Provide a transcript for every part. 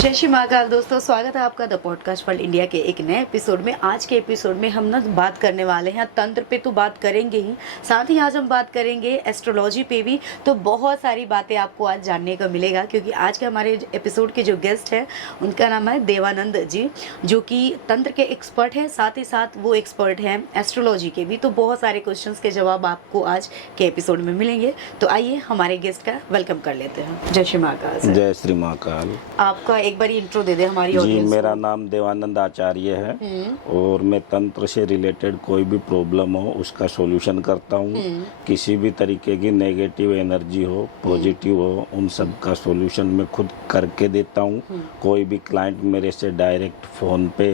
जय श्री महाकाल दोस्तों, स्वागत है आपका द पॉडकास्ट वर्ल्ड इंडिया के एक नए एपिसोड में। आज के एपिसोड में हम ना बात करने वाले हैं तंत्र पे, तो बात करेंगे ही, साथ ही आज हम बात करेंगे एस्ट्रोलॉजी पे भी। तो बहुत सारी बातें आपको आज जानने को मिलेगा, क्योंकि आज के हमारे एपिसोड के जो गेस्ट हैं उनका नाम है देवानंद जी, जो कि तंत्र के एक्सपर्ट हैं, साथ ही साथ वो एक्सपर्ट हैं एस्ट्रोलॉजी के भी। तो बहुत सारे क्वेश्चन के जवाब आपको आज के एपिसोड में मिलेंगे। तो आइए हमारे गेस्ट का वेलकम कर लेते हैं। जय श्री महाकाल सर। जय श्री महाकाल। आपका एक बार इंट्रो दे दे हमारी जी, ऑडियंस को। मेरा नाम देवानंद आचार्य है और मैं तंत्र से रिलेटेड कोई भी प्रॉब्लम हो उसका सॉल्यूशन करता हूँ। किसी भी तरीके की नेगेटिव एनर्जी हो, पॉजिटिव हो, उन सब का सॉल्यूशन मैं खुद करके देता हूँ। कोई भी क्लाइंट मेरे से डायरेक्ट फ़ोन पे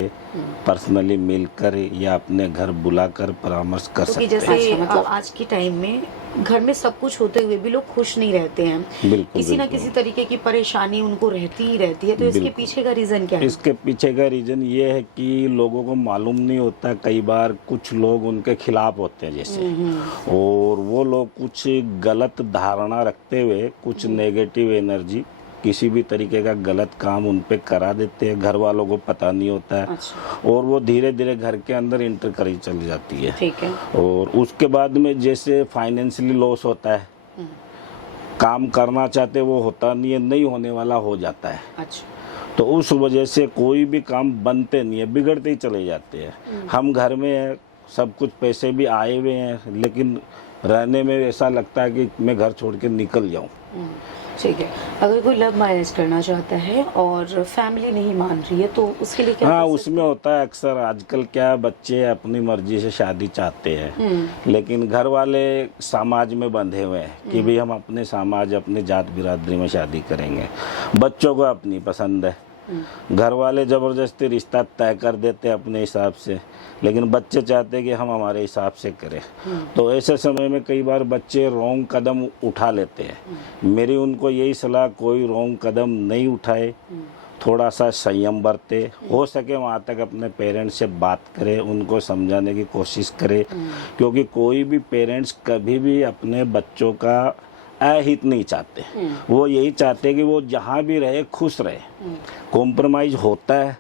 पर्सनली मिलकर या अपने घर बुलाकर परामर्श कर सकते हैं। जैसे मतलब आज के टाइम में घर में सब कुछ होते हुए भी लोग खुश नहीं रहते हैं, किसी ना किसी तरीके की परेशानी उनको रहती ही रहती है। तो इसके पीछे का रीजन क्या है? इसके पीछे का रीजन ये है कि लोगों को मालूम नहीं होता। कई बार कुछ लोग उनके खिलाफ होते हैं जैसे, और वो लोग कुछ गलत धारणा रखते हुए कुछ नेगेटिव एनर्जी, किसी भी तरीके का गलत काम उन पे करा देते हैं। घर वालों को पता नहीं होता है। अच्छा। और वो धीरे धीरे घर के अंदर इंटर करी चली जाती है। ठीक है। और उसके बाद में जैसे फाइनेंशियली लॉस होता है, काम करना चाहते वो होता नहीं है, नहीं होने वाला हो जाता है। अच्छा। तो उस वजह से कोई भी काम बनते नहीं है, बिगड़ते ही चले जाते हैं। हम घर में हैं, सब कुछ पैसे भी आए हुए हैं, लेकिन रहने में ऐसा लगता है कि मैं घर छोड़ के निकल जाऊं। ठीक है। अगर कोई लव मैरिज करना चाहता है और फैमिली नहीं मान रही है, तो उसके लिए क्या? हाँ, उसमें होता है अक्सर आजकल क्या बच्चे अपनी मर्जी से शादी चाहते हैं, लेकिन घर वाले समाज में बंधे हुए हैं कि भाई हम अपने समाज, अपने जात बिरादरी में शादी करेंगे। बच्चों को अपनी पसंद है, घर वाले जबरदस्ती रिश्ता तय कर देते हैं अपने हिसाब से, लेकिन बच्चे चाहते हैं कि हम हमारे हिसाब से करें। तो ऐसे समय में कई बार बच्चे रॉन्ग कदम उठा लेते हैं। मेरी उनको यही सलाह, कोई रॉन्ग कदम नहीं उठाए, थोड़ा सा संयम बरते, हो सके वहाँ तक अपने पेरेंट्स से बात करें, उनको समझाने की कोशिश करें, क्योंकि कोई भी पेरेंट्स कभी भी अपने बच्चों का अहित नहीं चाहते। वो यही चाहते कि वो जहाँ भी रहे खुश रहे। कॉम्प्रोमाइज होता है,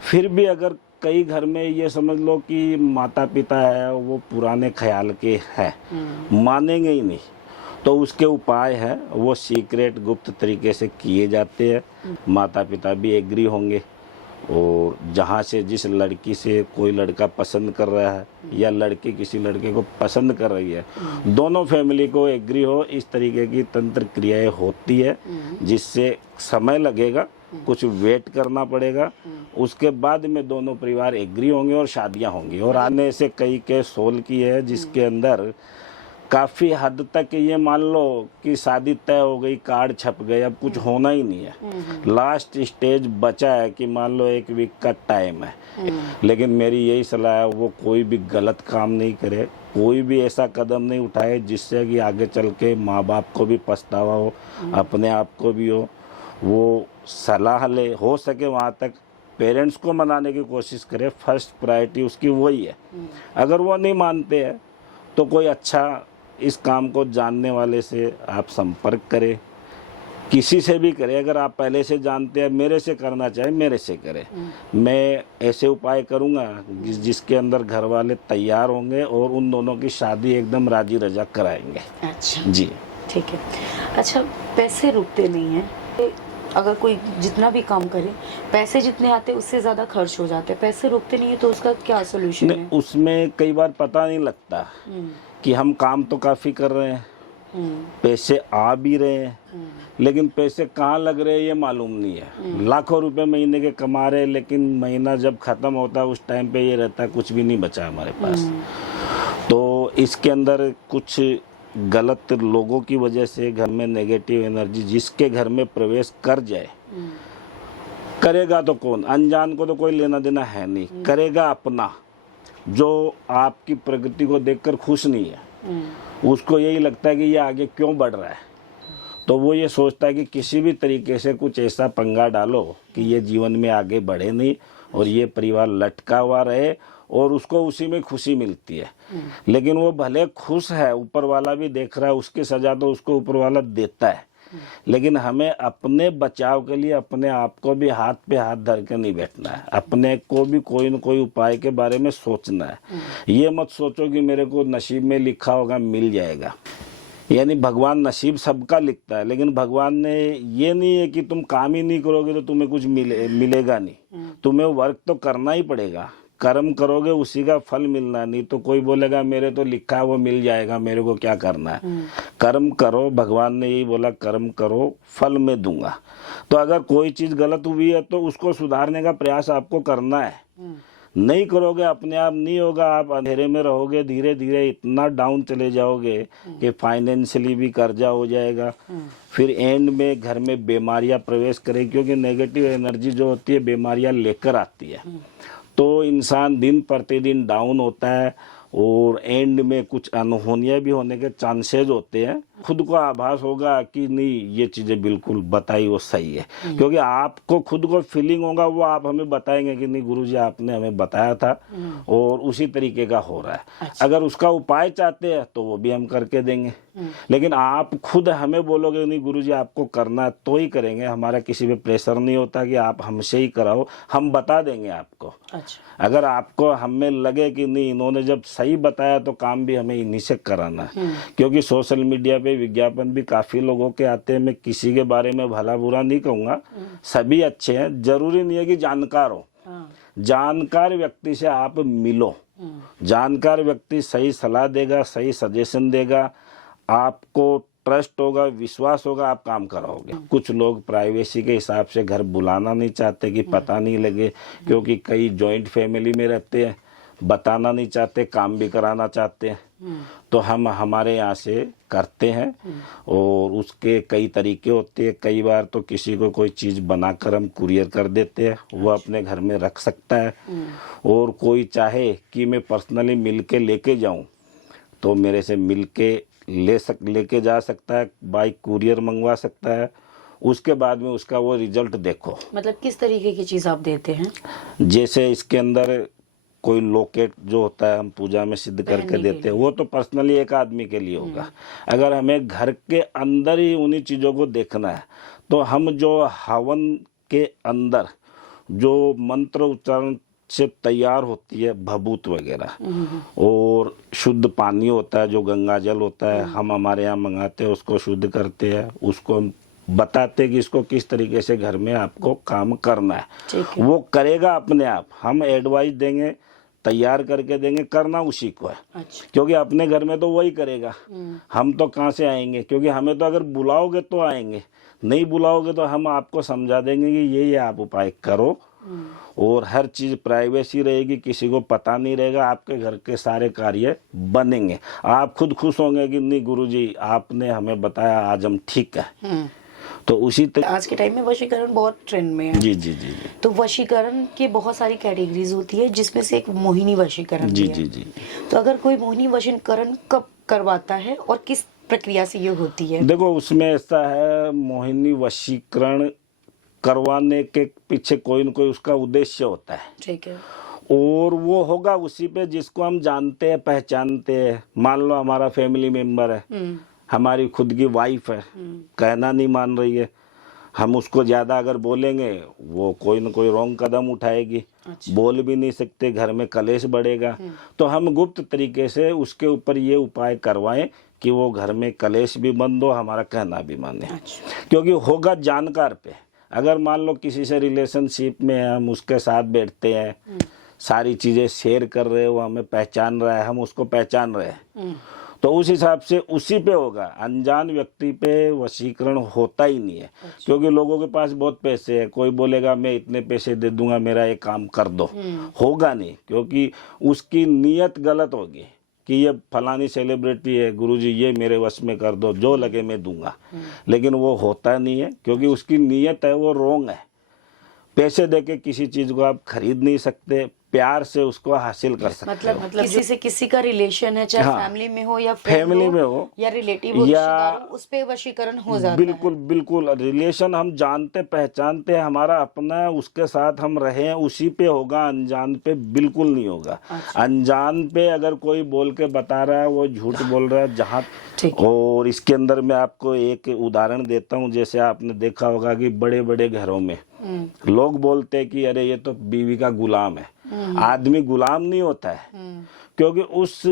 फिर भी अगर कई घर में ये समझ लो कि माता पिता है वो पुराने ख्याल के हैं, मानेंगे ही नहीं, तो उसके उपाय है वो सीक्रेट गुप्त तरीके से किए जाते हैं। माता पिता भी एग्री होंगे, और जहाँ से जिस लड़की से कोई लड़का पसंद कर रहा है या लड़की किसी लड़के को पसंद कर रही है, दोनों फैमिली को एग्री हो, इस तरीके की तंत्र क्रियाएं होती है, जिससे समय लगेगा, कुछ वेट करना पड़ेगा। उसके बाद में दोनों परिवार एग्री होंगे और शादियां होंगी। और आने से कई केस सोल्व किए हैं, जिसके अंदर काफ़ी हद तक ये मान लो कि शादी तय हो गई, कार्ड छप गए, अब कुछ होना ही नहीं है। लास्ट स्टेज बचा है कि मान लो 1 वीक का टाइम है, लेकिन मेरी यही सलाह है वो कोई भी गलत काम नहीं करे, कोई भी ऐसा कदम नहीं उठाए जिससे कि आगे चल के माँ बाप को भी पछतावा हो, अपने आप को भी हो। वो सलाह ले, हो सके वहाँ तक पेरेंट्स को मनाने की कोशिश करे। फर्स्ट प्रायोरिटी उसकी वही है। अगर वो नहीं मानते हैं तो कोई अच्छा इस काम को जानने वाले से आप संपर्क करें, किसी से भी करें। अगर आप पहले से जानते हैं, मेरे से करना चाहे मेरे से करें। मैं ऐसे उपाय करूँगा जिसके अंदर घर वाले तैयार होंगे और उन दोनों की शादी एकदम राजी रजा कराएंगे। अच्छा जी, ठीक है। अच्छा, पैसे रुकते नहीं हैं। अगर कोई जितना भी काम करे, पैसे जितने आते उससे ज़्यादा खर्च हो जाते हैं, पैसे रुकते नहीं है, तो उसका क्या सोल्यूशन है? उसमें कई बार पता नहीं लगता कि हम काम तो काफ़ी कर रहे हैं, पैसे आ भी रहे हैं, लेकिन पैसे कहाँ लग रहे हैं ये मालूम नहीं है। लाखों रुपए महीने के कमा रहे हैं, लेकिन महीना जब ख़त्म होता है उस टाइम पे ये रहता है कुछ भी नहीं बचा हमारे पास। तो इसके अंदर कुछ गलत लोगों की वजह से घर में नेगेटिव एनर्जी जिसके घर में प्रवेश कर जाए, करेगा तो कौन, अनजान को तो कोई लेना देना है नहीं, करेगा अपना, जो आपकी प्रगति को देखकर खुश नहीं है, उसको यही लगता है कि ये आगे क्यों बढ़ रहा है, तो वो ये सोचता है कि किसी भी तरीके से कुछ ऐसा पंगा डालो कि ये जीवन में आगे बढ़े नहीं और ये परिवार लटका हुआ रहे, और उसको उसी में खुशी मिलती है। लेकिन वो भले खुश है, ऊपर वाला भी देख रहा है, उसकी सजा तो उसको ऊपर वाला देता है, लेकिन हमें अपने बचाव के लिए अपने आप को भी हाथ पे हाथ धर के नहीं बैठना है, अपने को भी कोई न कोई उपाय के बारे में सोचना है। ये मत सोचो कि मेरे को नसीब में लिखा होगा मिल जाएगा, यानी भगवान नसीब सबका लिखता है, लेकिन भगवान ने ये नहीं है कि तुम काम ही नहीं करोगे तो तुम्हें कुछ मिलेगा नहीं। तुम्हें वर्क तो करना ही पड़ेगा, कर्म करोगे उसी का फल मिलना। नहीं तो कोई बोलेगा मेरे तो लिखा है वो मिल जाएगा, मेरे को क्या करना है। कर्म करो, भगवान ने यही बोला कर्म करो फल मैं दूंगा। तो अगर कोई चीज गलत हुई है तो उसको सुधारने का प्रयास आपको करना है। नहीं करोगे अपने आप नहीं होगा, आप अंधेरे में रहोगे, धीरे धीरे इतना डाउन चले जाओगे कि फाइनेंशियली भी कर्जा हो जाएगा। फिर एंड में घर में बीमारियां प्रवेश करेगी, क्योंकि नेगेटिव एनर्जी जो होती है बीमारियां लेकर आती है। तो इंसान दिन प्रतिदिन डाउन होता है और एंड में कुछ अनहोनियां भी होने के चांसेस होते हैं। खुद को आभास होगा कि नहीं ये चीजें बिल्कुल बताई वो सही है, क्योंकि आपको खुद को फीलिंग होगा, वो आप हमें बताएंगे कि नहीं गुरुजी आपने हमें बताया था और उसी तरीके का हो रहा है। अच्छा। अगर उसका उपाय चाहते हैं तो वो भी हम करके देंगे, लेकिन आप खुद हमें बोलोगे नहीं गुरुजी आपको करना है तो ही करेंगे। हमारा किसी पे प्रेशर नहीं होता कि आप हमसे ही कराओ, हम बता देंगे आपको। अच्छा। अगर आपको हमें लगे कि नहीं इन्होंने जब सही बताया तो काम भी हमें इन्हीं से कराना है, क्योंकि सोशल मीडिया पे विज्ञापन भी काफी लोगों के आते हैं। मैं किसी के बारे में भला बुरा नहीं कहूंगा, सभी अच्छे हैं, जरूरी नहीं है कि जानकार हो। जानकार व्यक्ति से आप मिलो, जानकार व्यक्ति सही सलाह देगा, सही सजेशन देगा, आपको ट्रस्ट होगा, विश्वास होगा, आप काम कराओगे। कुछ लोग प्राइवेसी के हिसाब से घर बुलाना नहीं चाहते कि पता नहीं लगे, क्योंकि कई जॉइंट फैमिली में रहते हैं, बताना नहीं चाहते, काम भी कराना चाहते हैं। तो हम हमारे यहाँ से करते हैं और उसके कई तरीके होते हैं। कई बार तो किसी को कोई चीज़ बनाकर हम कुरियर कर देते हैं, वो अपने घर में रख सकता है। और कोई चाहे कि मैं पर्सनली मिल के लेके जाऊँ तो मेरे से मिल के लेके जा सकता है, बाई कुरियर मंगवा सकता है। उसके बाद में उसका वो रिजल्ट देखो। मतलब किस तरीके की चीज आप देते हैं? जैसे इसके अंदर कोई लॉकेट जो होता है हम पूजा में सिद्ध करके देते हैं, वो तो पर्सनली एक आदमी के लिए होगा। अगर हमें घर के अंदर ही उन्हीं चीज़ों को देखना है तो हम जो हवन के अंदर जो मंत्र उच्चारण से तैयार होती है भभूत वगैरह और शुद्ध पानी होता है जो गंगा जल होता है, हम हमारे यहाँ मंगाते हैं, उसको शुद्ध करते हैं, उसको हम बताते हैं कि इसको किस तरीके से घर में आपको काम करना है। वो करेगा अपने आप, हम एडवाइस देंगे, तैयार करके देंगे, करना उसी को है। अच्छा। क्योंकि अपने घर में तो वही करेगा, हम तो कहाँ से आएंगे, क्योंकि हमें तो अगर बुलाओगे तो आएंगे, नहीं बुलाओगे तो हम आपको समझा देंगे कि ये आप उपाय करो। और हर चीज प्राइवेसी रहेगी, किसी को पता नहीं रहेगा, आपके घर के सारे कार्य बनेंगे। आप खुद खुश होंगे कि नहीं गुरुजी आपने हमें बताया, आज हम ठीक है। तो उसी आज के टाइम में वशीकरण बहुत ट्रेंड में है। जी जी जी। तो वशीकरण की बहुत सारी कैटेगरीज होती है, जिसमें से एक मोहिनी वशीकरण जी भी है। जी जी। तो अगर कोई मोहिनी वशीकरण कब करवाता है और किस प्रक्रिया से ये होती है? देखो उसमें ऐसा है, मोहिनी वशीकरण करवाने के पीछे कोई न कोई उसका उद्देश्य होता है। ठीक है। और वो होगा उसी पे जिसको हम जानते हैं, पहचानते हैं। मान लो हमारा फैमिली मेंबर है, हमारी खुद की वाइफ है, कहना नहीं मान रही है, हम उसको ज्यादा अगर बोलेंगे वो कोई न कोई रॉन्ग कदम उठाएगी। अच्छा। बोल भी नहीं सकते, घर में कलेश बढ़ेगा। तो हम गुप्त तरीके से उसके ऊपर ये उपाय करवाएं कि वो घर में कलेश भी बंद हो, हमारा कहना भी माने। अच्छा। क्योंकि होगा जानकार पे। अगर मान लो किसी से रिलेशनशिप में हम उसके साथ बैठते हैं, सारी चीजें शेयर कर रहे हैं, वो हमें पहचान रहा है, हम उसको पहचान रहे हैं, तो उस हिसाब से उसी पे होगा। अनजान व्यक्ति पे वशीकरण होता ही नहीं है। अच्छा। क्योंकि लोगों के पास बहुत पैसे है, कोई बोलेगा मैं इतने पैसे दे दूंगा मेरा ये काम कर दो, होगा नहीं, क्योंकि उसकी नीयत गलत होगी कि ये फलानी सेलिब्रिटी है, गुरुजी ये मेरे वश में कर दो, जो लगे मैं दूंगा। लेकिन वो होता नहीं है, क्योंकि उसकी नीयत है वो रोंग है। पैसे देके किसी चीज को आप खरीद नहीं सकते, प्यार से उसको हासिल कर सकते हो। मतलब किसी से किसी का रिलेशन है, चाहे हाँ, फैमिली में हो या फ्रेंड फैमिली में हो या रिलेटिव हो, या रिश्तेदार हो, उस पे वशीकरण हो जाता बिल्कुल बिल्कुल रिलेशन हम जानते पहचानते हैं, हमारा अपना है, उसके साथ हम रहे हैं, उसी पे होगा, अनजान पे बिल्कुल नहीं होगा। अच्छा। अनजान पे अगर कोई बोल के बता रहा है वो झूठ बोल रहा है। जहाँ ठीक। और इसके अंदर मैं आपको एक उदाहरण देता हूँ। जैसे आपने देखा होगा कि बड़े बड़े घरों में लोग बोलते हैं कि अरे ये तो बीवी का गुलाम है। आदमी गुलाम नहीं होता है, क्योंकि उस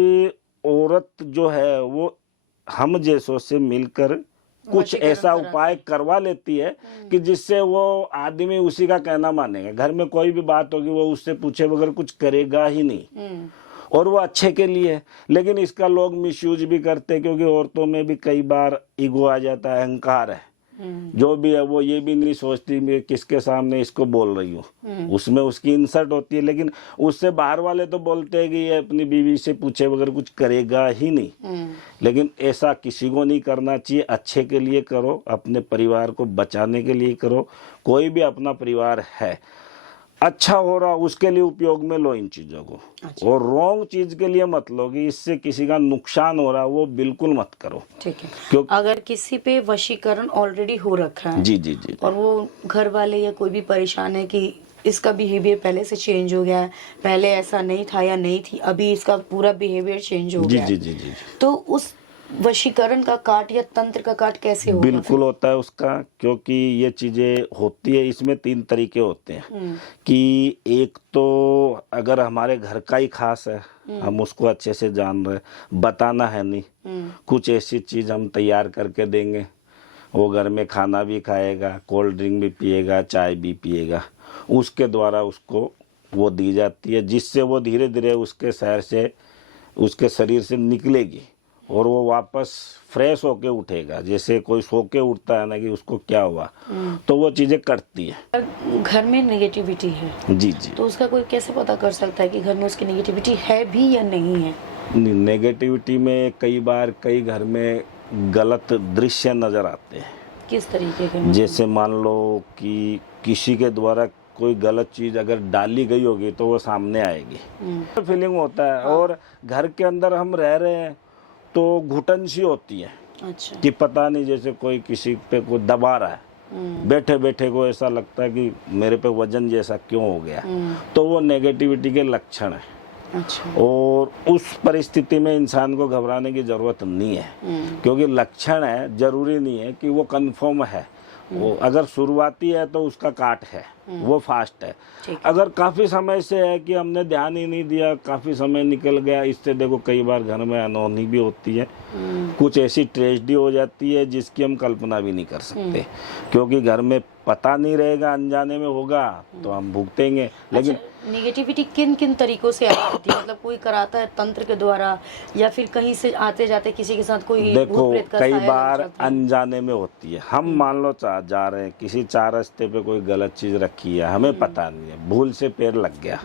औरत जो है वो हम जैसों से मिलकर कुछ ऐसा उपाय करवा लेती है कि जिससे वो आदमी उसी का कहना मानेगा। घर में कोई भी बात होगी वो उससे पूछे बगैर कुछ करेगा ही नहीं, और वो अच्छे के लिए है। लेकिन इसका लोग मिसयूज भी करते हैं, क्योंकि औरतों में भी कई बार ईगो आ जाता है, अहंकार है। जो भी है वो ये भी नहीं सोचती मैं किसके सामने इसको बोल रही हूँ, उसमें उसकी इंसल्ट होती है। लेकिन उससे बाहर वाले तो बोलते हैं कि ये अपनी बीवी से पूछे बगैर कुछ करेगा ही नहीं। लेकिन ऐसा किसी को नहीं करना चाहिए। अच्छे के लिए करो, अपने परिवार को बचाने के लिए करो। कोई भी अपना परिवार है, अच्छा हो रहा उसके लिए उपयोग में लो इन चीजों को। अच्छा। और रॉन्ग चीज के लिए मत लो कि इससे किसी का नुकसान हो रहा वो बिल्कुल मत करो। ठीक है। क्योंकि अगर किसी पे वशीकरण ऑलरेडी हो रखा है जी जी जी और वो घर वाले या कोई भी परेशान है कि इसका बिहेवियर पहले से चेंज हो गया है, पहले ऐसा नहीं था या नहीं थी, अभी इसका पूरा बिहेवियर चेंज हो जी गया जी है, जी जी तो उस वशीकरण का काट या तंत्र का काट कैसे होगा? बिल्कुल होता है उसका, क्योंकि ये चीजें होती है। इसमें 3 तरीके होते हैं कि एक तो अगर हमारे घर का ही खास है, हम उसको अच्छे से जान रहे, बताना है नहीं, कुछ ऐसी चीज हम तैयार करके देंगे, वो घर में खाना भी खाएगा, कोल्ड ड्रिंक भी पिएगा, चाय भी पिएगा, उसके द्वारा उसको वो दी जाती है, जिससे वो धीरे धीरे उसके शहर से, उसके शरीर से निकलेगी और वो वापस फ्रेश होके उठेगा। जैसे कोई सो के उठता है ना कि उसको क्या हुआ, तो वो चीजें करती है। अगर घर में नेगेटिविटी है जी जी, तो उसका कोई कैसे पता कर सकता है कि घर में उसकी नेगेटिविटी है भी या नहीं है? नेगेटिविटी में कई बार कई घर में गलत दृश्य नजर आते हैं। किस तरीके के? जैसे मान लो कि किसी के द्वारा कोई गलत चीज अगर डाली गई होगी तो वो सामने आएगी, फीलिंग होता है। और घर के अंदर हम रह रहे हैं तो घुटन सी होती है। अच्छा। कि पता नहीं जैसे कोई किसी पे को दबा रहा है, बैठे बैठे को ऐसा लगता है कि मेरे पे वजन जैसा क्यों हो गया, तो वो नेगेटिविटी के लक्षण है। अच्छा। और उस परिस्थिति में इंसान को घबराने की जरूरत नहीं है, क्योंकि लक्षण है, जरूरी नहीं है कि वो कंफर्म है। वो अगर शुरुआती है तो उसका काट है, वो फास्ट है। अगर काफी समय से है कि हमने ध्यान ही नहीं दिया, काफी समय निकल गया, इससे देखो कई बार घर में अनहोनी भी होती है, कुछ ऐसी ट्रेजेडी हो जाती है जिसकी हम कल्पना भी नहीं कर सकते, क्योंकि घर में पता नहीं रहेगा, अनजाने में होगा तो हम भुगतेंगे। लेकिन नेगेटिविटी किन किन तरीकों से आती है? मतलब कोई कराता है तंत्र के द्वारा या फिर कहीं से आते जाते किसी के साथ कोई देखो भूत प्रेत का कई साया लग बार जाता है? अनजाने में होती है। हम मान लो जा रहे हैं किसी 4 रास्ते पे, कोई गलत चीज रखी है, हमें पता नहीं है, भूल से पैर लग गया,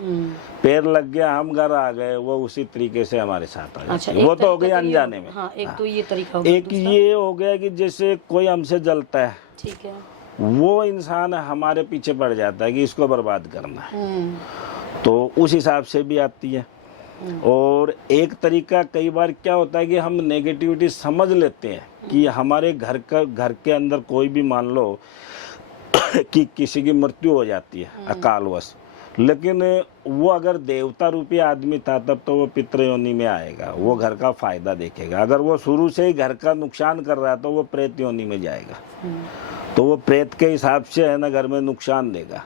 पैर लग गया, हम घर आ गए, वो उसी तरीके से हमारे साथ आ जाती है। वो तो हो गई अनजाने में। हाँ, एक तो ये तरीका हो गया। एक ये हो गया कि जैसे कोई हमसे जलता है, ठीक है, वो इंसान हमारे पीछे पड़ जाता है कि इसको बर्बाद करना है, तो उस हिसाब से भी आती है। और एक तरीका कई बार क्या होता है कि हम नेगेटिविटी समझ लेते हैं कि हमारे घर के अंदर कोई भी मान लो कि किसी की मृत्यु हो जाती है अकालवश, लेकिन वो अगर देवता रूपी आदमी था तब तो वो पितृयोनि में आएगा, वो घर का फायदा देखेगा। अगर वो शुरू से ही घर का नुकसान कर रहा है तो वो प्रेत योनि में जाएगा, तो वो प्रेत के हिसाब से है ना घर में नुकसान देगा।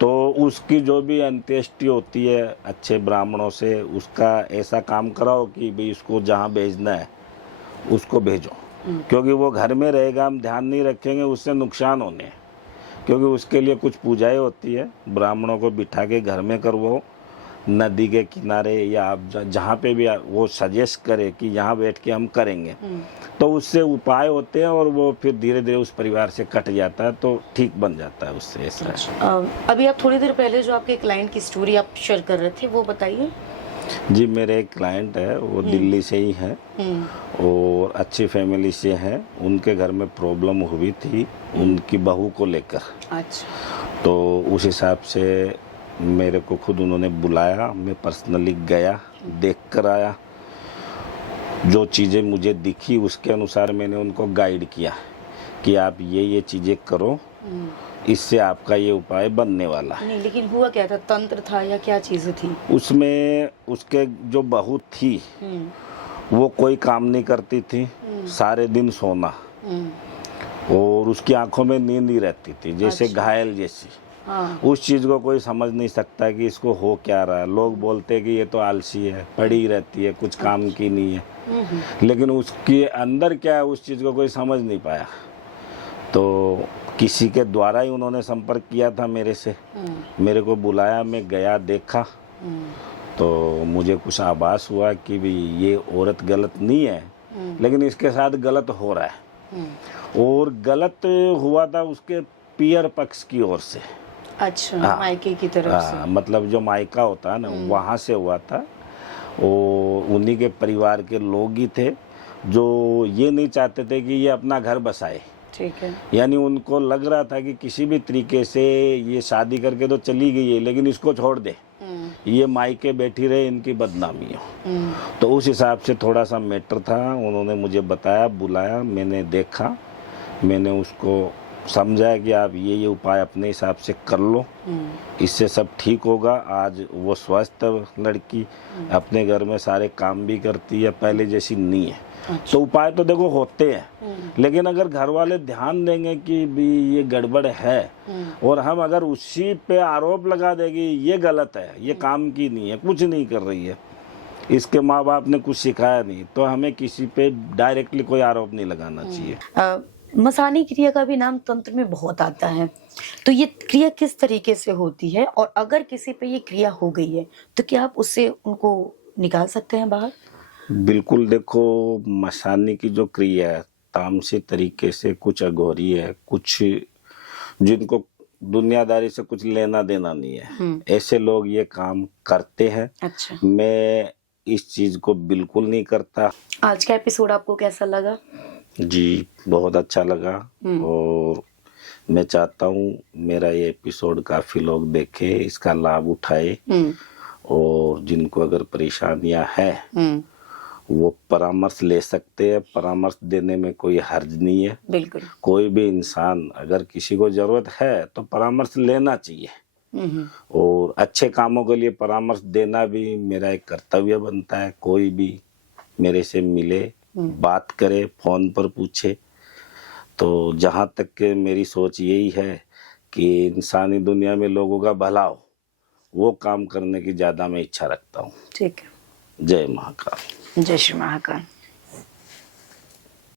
तो उसकी जो भी अंत्येष्टि होती है अच्छे ब्राह्मणों से, उसका ऐसा काम कराओ कि भाई इसको जहाँ भेजना है उसको भेजो, क्योंकि वो घर में रहेगा, हम ध्यान नहीं रखेंगे, उससे नुकसान होने हैं। क्योंकि उसके लिए कुछ पूजाएं होती है, ब्राह्मणों को बिठा के घर में करवाओ, नदी के किनारे या आप जहाँ पे भी वो सजेस्ट करे कि यहाँ बैठ के हम करेंगे, तो उससे उपाय होते हैं और वो फिर धीरे धीरे उस परिवार से कट जाता है, तो ठीक बन जाता है उससे। ऐसा अभी आप थोड़ी देर पहले जो आपके क्लाइंट की स्टोरी आप शेयर कर रहे थे वो बताइए। जी, मेरे एक क्लाइंट है, वो दिल्ली से ही है और अच्छी फैमिली से है। उनके घर में प्रॉब्लम हुई थी उनकी बहू को लेकर। अच्छा। तो उस हिसाब से मेरे को खुद उन्होंने बुलाया, मैं पर्सनली गया, देख कर आया। जो चीज़ें मुझे दिखी उसके अनुसार मैंने उनको गाइड किया कि आप ये चीज़ें करो, इससे आपका ये उपाय बनने वाला है। नहीं, लेकिन हुआ क्या था? तंत्र था या क्या चीजें थी? उसमें उसके जो बहू थी वो कोई काम नहीं करती थी, सारे दिन सोना, और उसकी आंखों में नींद ही रहती थी, जैसे अच्छा। घायल जैसी। हाँ। उस चीज़ को कोई समझ नहीं सकता कि इसको हो क्या रहा है। लोग बोलते हैं कि ये तो आलसी है, पड़ी रहती है, कुछ काम की नहीं है, लेकिन उसके अंदर क्या है उस चीज़ को कोई समझ नहीं पाया। तो किसी के द्वारा ही उन्होंने संपर्क किया था मेरे से, मेरे को बुलाया, मैं गया, देखा, तो मुझे कुछ आभास हुआ कि भी ये औरत गलत नहीं है, लेकिन इसके साथ गलत हो रहा है। और गलत हुआ था उसके पियर पक्ष की ओर से। अच्छा, हाँ। मायके की तरफ से। मतलब जो मायका होता है ना, वहाँ से हुआ था। और उन्हीं के परिवार के लोग ही थे जो ये नहीं चाहते थे कि ये अपना घर बसाए। ठीक है। यानी उनको लग रहा था कि किसी भी तरीके से ये शादी करके तो चली गई है, लेकिन इसको छोड़ दे, ये मायके बैठी रहे, इनकी बदनामी हो। तो उस हिसाब से थोड़ा सा मैटर था। उन्होंने मुझे बताया, बुलाया, मैंने देखा, मैंने उसको समझाया कि आप ये उपाय अपने हिसाब से कर लो, इससे सब ठीक होगा। आज वो स्वस्थ लड़की अपने घर में सारे काम भी करती है, पहले जैसी नहीं है। तो उपाय तो देखो होते हैं, लेकिन अगर घर वाले ध्यान देंगे कि भी ये गड़बड़ है, और हम अगर उसी पे आरोप लगा देंगे ये गलत है, ये काम की नहीं है, कुछ नहीं कर रही है, इसके माँ बाप ने कुछ सिखाया नहीं, तो हमें किसी पे डायरेक्टली कोई आरोप नहीं लगाना चाहिए। मसानी क्रिया का भी नाम तंत्र में बहुत आता है, तो ये क्रिया किस तरीके से होती है, और अगर किसी पे ये क्रिया हो गई है तो क्या आप उससे उनको निकाल सकते हैं बाहर? बिल्कुल। देखो, मसानी की जो क्रिया है तामसिक तरीके से, कुछ अघोरी है, कुछ जिनको दुनियादारी से कुछ लेना देना नहीं है, ऐसे लोग ये काम करते हैं। अच्छा। मैं इस चीज को बिल्कुल नहीं करता। आज का एपिसोड आपको कैसा लगा? जी, बहुत अच्छा लगा, और मैं चाहता हूँ मेरा ये एपिसोड काफी लोग देखे, इसका लाभ उठाए, और जिनको अगर परेशानियां हैं वो परामर्श ले सकते हैं। परामर्श देने में कोई हर्ज नहीं है। बिल्कुल। कोई भी इंसान, अगर किसी को जरूरत है तो परामर्श लेना चाहिए, और अच्छे कामों के लिए परामर्श देना भी मेरा एक कर्तव्य बनता है। कोई भी मेरे से मिले, बात करे, फोन पर पूछे, तो जहाँ तक के मेरी सोच यही है कि इंसानी दुनिया में लोगों का भला हो, वो काम करने की ज्यादा मैं इच्छा रखता हूँ। ठीक है। जय महाकाल। जय श्री महाकाल।